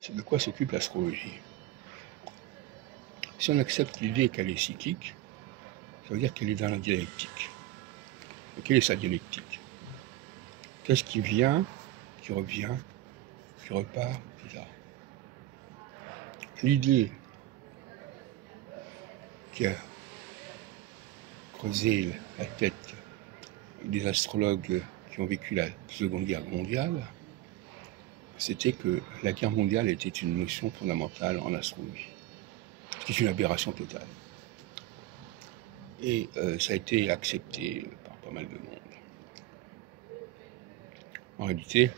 C'est de quoi s'occupe l'astrologie. Si on accepte l'idée qu'elle est cyclique, ça veut dire qu'elle est dans la dialectique. Et quelle est sa dialectique? Qu'est-ce qui vient, qui revient, qui repart, etc. L'idée qui a creusé la tête des astrologues qui ont vécu la Seconde Guerre mondiale, c'était que la guerre mondiale était une notion fondamentale en astrologie. C'est une aberration totale. Et ça a été accepté par pas mal de monde. En réalité,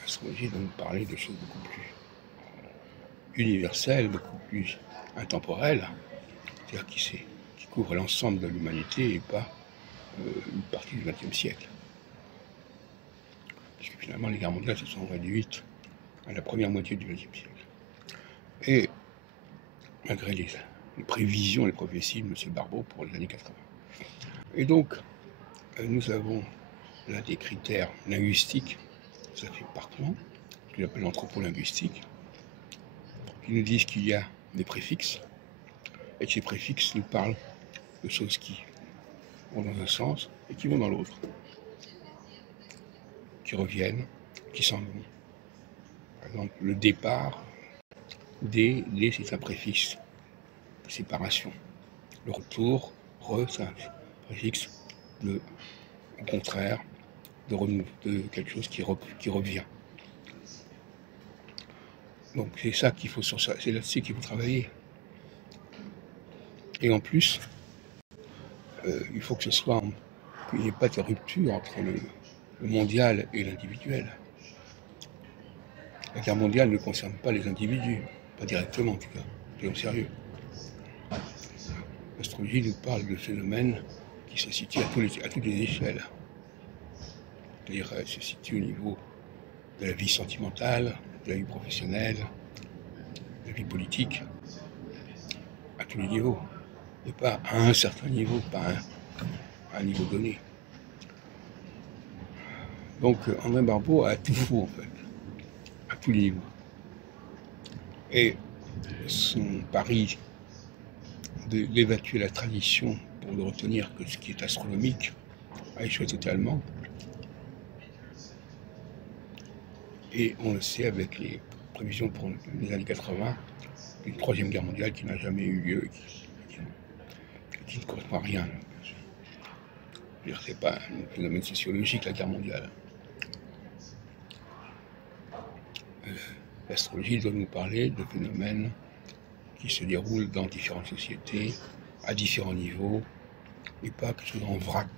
l'astrologie doit nous parler de choses beaucoup plus universelles, beaucoup plus intemporelles, c'est-à-dire qui couvre l'ensemble de l'humanité et pas une partie du XXe siècle. Parce que finalement, les guerres mondiales se sont réduites à la première moitié du XXe siècle. Et malgré les prévisions, les prophéties de M. Barbeau pour les années 80. Et donc, nous avons là des critères linguistiques, ça fait partout, ce qu'on appelle l'anthropolinguistique, qui nous disent qu'il y a des préfixes, et que ces préfixes nous parlent de choses qui vont dans un sens et qui vont dans l'autre, qui reviennent, qui s'en vont. Par exemple, le départ, D, c'est un préfixe de séparation. Le retour, c'est un préfixe de, au contraire, de quelque chose qui revient. Donc c'est ça qu'il faut sur ça, c'est là-dessus qu'il faut travailler. Et en plus, il faut que ce soit qu'il n'y ait pas de rupture entre le mondial et l'individuel. La guerre mondiale ne concerne pas les individus, pas directement en tout cas, soyons sérieux. L'astrologie nous parle de phénomènes qui se situent à toutes les échelles. C'est-à-dire elle se situe au niveau de la vie sentimentale, de la vie professionnelle, de la vie politique, à tous les niveaux. Et pas à un certain niveau, pas à un niveau donné. Donc André Barbeau a tout faux en fait, à tous les niveaux. Et son pari d'évacuer la tradition pour ne retenir que ce qui est astronomique a échoué totalement. Et on le sait avec les prévisions pour les années 80, une troisième guerre mondiale qui n'a jamais eu lieu et qui ne correspond à rien. C'est pas un phénomène sociologique, la guerre mondiale. L'astrologie doit nous parler de phénomènes qui se déroulent dans différentes sociétés, à différents niveaux, et pas que ce soit en vrac.